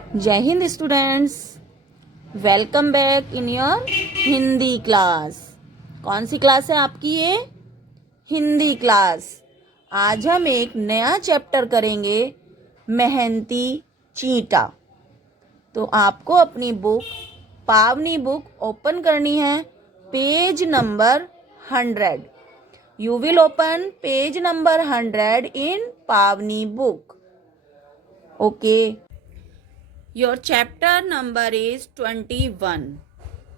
जय Hind students, welcome back in your Hindi class. कौन सी class है आपकी ये? हिंदी क्लास। आज हम एक नया चैप्टर करेंगे, मेहनती चींटा। तो आपको अपनी बुक, पावनी बुक ओपन करनी है, page number 100। You will open page number 100 इन पावनी book. Okay, your chapter number is 21,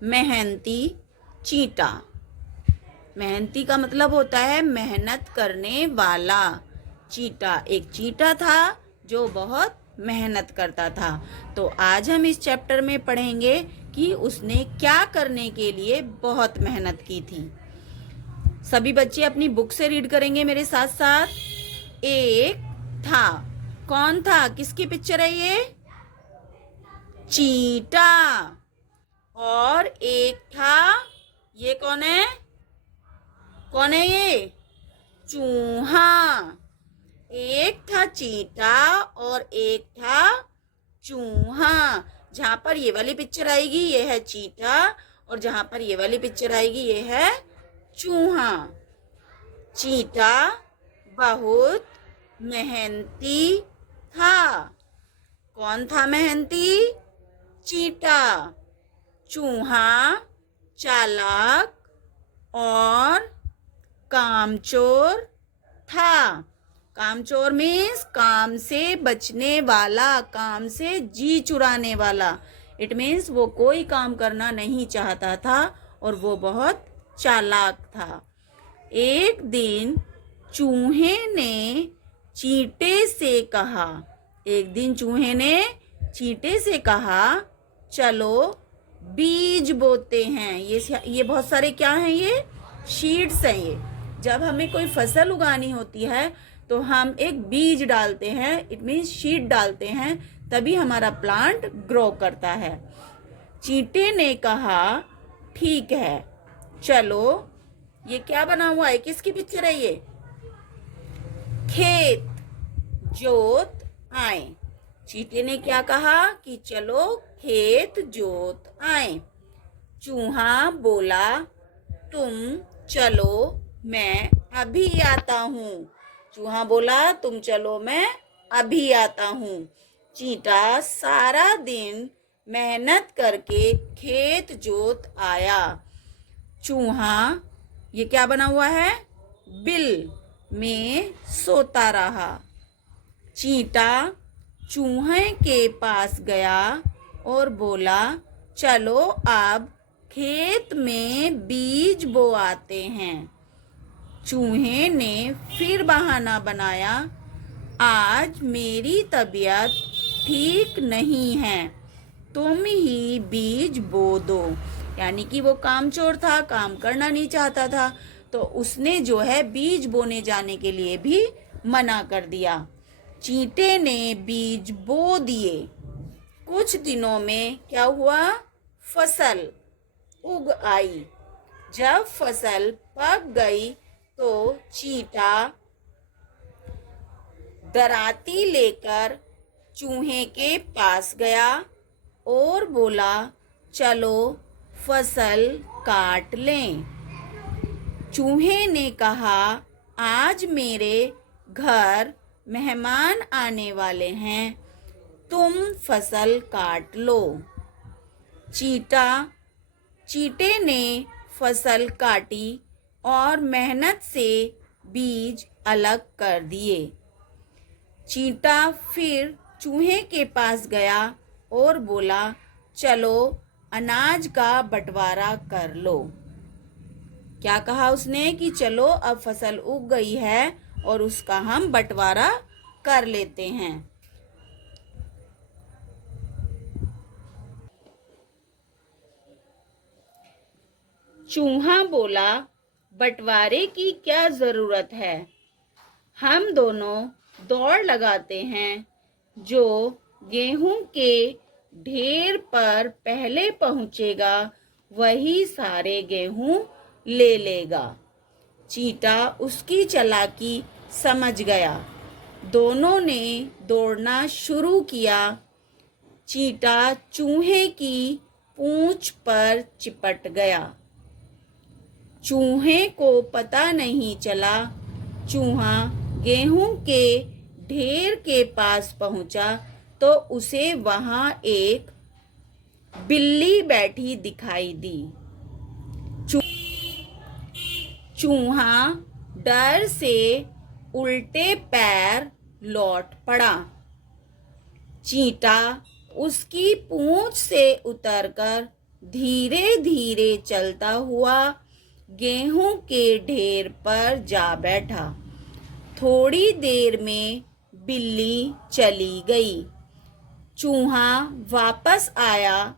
मेहनती चींटा। मेहनती का मतलब होता है मेहनत करने वाला। चींटा एक चींटा था जो बहुत मेहनत करता था। तो आज हम इस चैप्टर में पढ़ेंगे कि उसने क्या करने के लिए बहुत मेहनत की थी। सभी बच्चे अपनी बुक से रीड करेंगे मेरे साथ साथ। एक था, कौन था? किसकी पिक्चर है ये? चींटा। और एक था, ये कौन है? कौन है ये? चूहा। एक था चींटा और एक था चूहा। जहां पर ये वाली पिक्चर आएगी ये है चींटा, और जहां पर ये वाली पिक्चर आएगी ये है चूहा। चींटा बहुत मेहनती था। कौन था मेहनती? चींटा। चूहा चालाक और कामचोर था। कामचोर मीन्स काम से बचने वाला, काम से जी चुराने वाला। इट मीन्स वो कोई काम करना नहीं चाहता था और वो बहुत चालाक था। एक दिन चूहे ने चींटे से कहा, एक दिन चूहे ने चींटे से कहा, चलो बीज बोते हैं। ये बहुत सारे क्या हैं? ये शीड्स हैं। ये जब हमें कोई फसल उगानी होती है तो हम एक बीज डालते हैं, इट मीन्स शीड डालते हैं, तभी हमारा प्लांट ग्रो करता है। चींटे ने कहा ठीक है, चलो। ये क्या बना हुआ है? किसकी पिक्चर है ये? खेत जोत आए। चींटे ने क्या कहा कि चलो खेत जोत आए। चूहा बोला तुम चलो, मैं अभी आता हूँ। चूहा बोला तुम चलो, मैं अभी आता हूँ। चींटा सारा दिन मेहनत करके खेत जोत आया। चूहा, ये क्या बना हुआ है? बिल में सोता रहा। चींटा चूहे के पास गया और बोला चलो अब खेत में बीज बोआते हैं। चूहे ने फिर बहाना बनाया, आज मेरी तबीयत ठीक नहीं है, तुम ही बीज बो दो। यानी कि वो कामचोर था, काम करना नहीं चाहता था, तो उसने जो है बीज बोने जाने के लिए भी मना कर दिया। चींटे ने बीज बो दिए। कुछ दिनों में क्या हुआ? फसल उग आई। जब फसल पक गई तो चींटा दराती लेकर चूहे के पास गया और बोला चलो फसल काट लें। चूहे ने कहा आज मेरे घर मेहमान आने वाले हैं, तुम फसल काट लो। चींटे ने फसल काटी और मेहनत से बीज अलग कर दिए। चींटा फिर चूहे के पास गया और बोला चलो अनाज का बंटवारा कर लो। क्या कहा उसने कि चलो अब फसल उग गई है और उसका हम बंटवारा कर लेते हैं। चूहा बोला बंटवारे की क्या जरूरत है, हम दोनों दौड़ लगाते हैं, जो गेहूं के ढेर पर पहले पहुंचेगा वही सारे गेहूं ले लेगा। चींटा उसकी चालाकी समझ गया। दोनों ने दौड़ना शुरू किया। चींटा चूहे की पूंछ पर चिपट गया। चूहे को पता नहीं चला। चूहा गेहूं के ढेर के पास पहुंचा तो उसे वहां एक बिल्ली बैठी दिखाई दी। चूहा डर से उल्टे पैर लौट पड़ा। चींटा उसकी पूंछ से उतरकर धीरे धीरे चलता हुआ गेहूं के ढेर पर जा बैठा। थोड़ी देर में बिल्ली चली गई। चूहा वापस आया।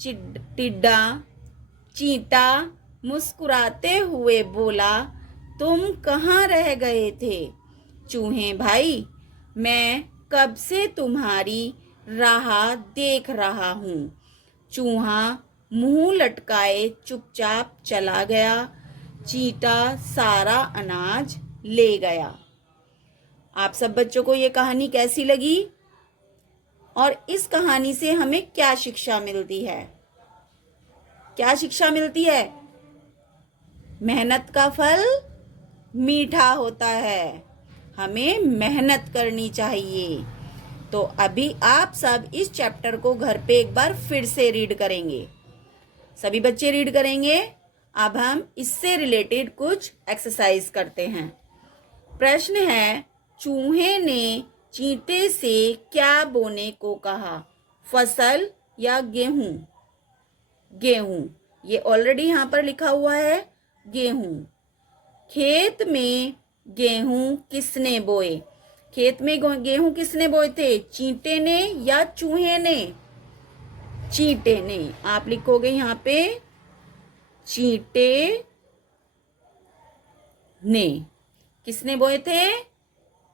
टिड्डा चींटा मुस्कुराते हुए बोला, तुम कहाँ रह गए थे चूहे भाई? मैं कब से तुम्हारी राह देख रहा हूँ। चूहा मुंह लटकाए चुपचाप चला गया। चींटा सारा अनाज ले गया। आप सब बच्चों को ये कहानी कैसी लगी और इस कहानी से हमें क्या शिक्षा मिलती है? क्या शिक्षा मिलती है? मेहनत का फल मीठा होता है। हमें मेहनत करनी चाहिए। तो अभी आप सब इस चैप्टर को घर पे एक बार फिर से रीड करेंगे। सभी बच्चे रीड करेंगे। अब हम इससे रिलेटेड कुछ एक्सरसाइज करते हैं। प्रश्न है, चूहे ने चींटे से क्या बोने को कहा? फसल या गेहूं? गेहूं। ये ऑलरेडी यहाँ पर लिखा हुआ है गेहूं। खेत में गेहूं किसने बोए? खेत में गेहूं किसने बोए थे? चींटे ने या चूहे ने? चींटे ने। आप लिखोगे यहाँ पे चींटे ने। किसने बोए थे?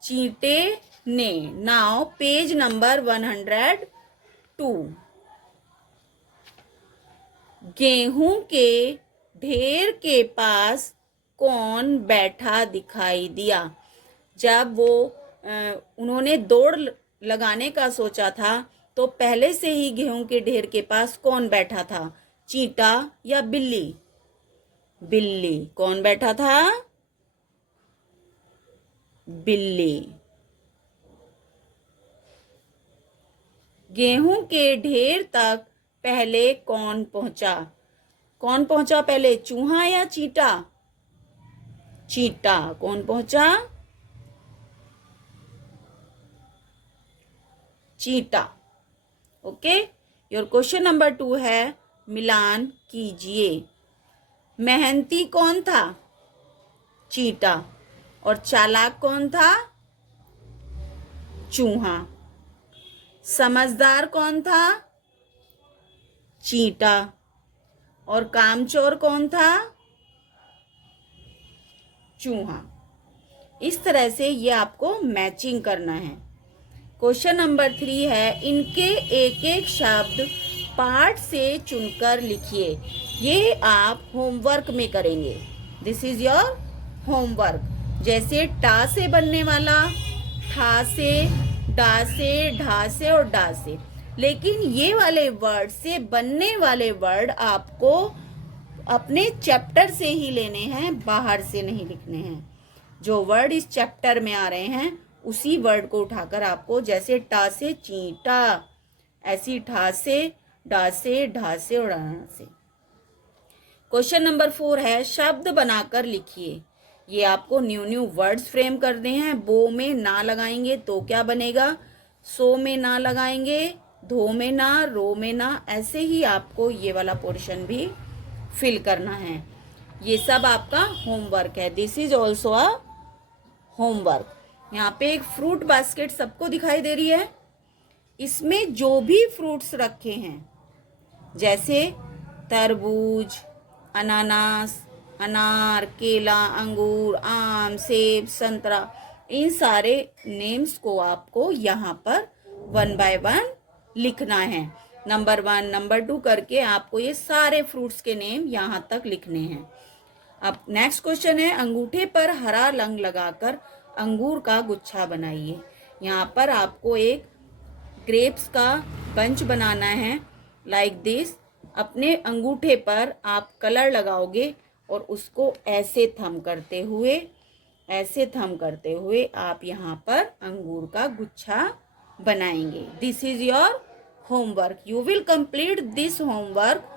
चींटे ने। Now page number 102। गेहूं के ढेर के पास कौन बैठा दिखाई दिया? जब वो उन्होंने दौड़ लगाने का सोचा था तो पहले से ही गेहूं के ढेर के पास कौन बैठा था? चींटा या बिल्ली? बिल्ली। कौन बैठा था? बिल्ली। गेहूं के ढेर तक पहले कौन पहुंचा? कौन पहुंचा पहले, चूहा या चींटा? चींटा। कौन पहुंचा? चींटा। ओके। योर क्वेश्चन नंबर 2 है, मिलान कीजिए। मेहनती कौन था? चींटा। और चालाक कौन था? चूहा। समझदार कौन था? चींटा। और कामचोर कौन था? चूहा। इस तरह से ये आपको मैचिंग करना है। क्वेश्चन नंबर 3 है, इनके एक एक शब्द पाठ से चुनकर लिखिए। ये आप होमवर्क में करेंगे। This is your homework. जैसे टा से बनने वाला, ठा से, डा से, ढा से और डा से। लेकिन ये वाले वर्ड से बनने वाले वर्ड आपको अपने चैप्टर से ही लेने हैं, बाहर से नहीं लिखने हैं। जो वर्ड इस चैप्टर में आ रहे हैं उसी वर्ड को उठाकर आपको, जैसे टा से चींटा, ऐसी ठा से, डा से, ढा से और डा से। क्वेश्चन नंबर 4 है, शब्द बनाकर लिखिए। ये आपको न्यू न्यू वर्ड्स फ्रेम करने हैं। बो में ना लगाएंगे तो क्या बनेगा? सो में ना लगाएंगे, धो में ना, रो में ना। ऐसे ही आपको ये वाला पोर्शन भी फिल करना है। ये सब आपका होमवर्क है। This is also a homework. यहाँ पे एक फ्रूट बास्केट सबको दिखाई दे रही है। इसमें जो भी फ्रूट्स रखे हैं, जैसे तरबूज, अनानास, अनार, केला, अंगूर, आम, सेब, संतरा, इन सारे नेम्स को आपको यहाँ पर 1 बाय 1 लिखना है। नंबर 1, नंबर 2 करके आपको ये सारे फ्रूट्स के नेम यहाँ तक लिखने हैं। अब नेक्स्ट क्वेश्चन है, अंगूठे पर हरा रंग लगाकर अंगूर का गुच्छा बनाइए। यहाँ पर आपको एक ग्रेप्स का बंच बनाना है लाइक दिस। अपने अंगूठे पर आप कलर लगाओगे और उसको ऐसे थम करते हुए आप यहाँ पर अंगूर का गुच्छा बनाएंगे। This is your homework. You will complete this homework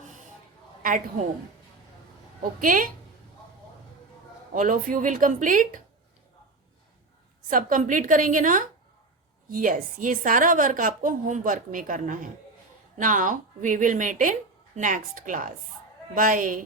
at home. Okay, all of you will complete. सब कंप्लीट करेंगे ना? यस, ये सारा वर्क आपको होमवर्क में करना है। Now we will meet in next class. Bye.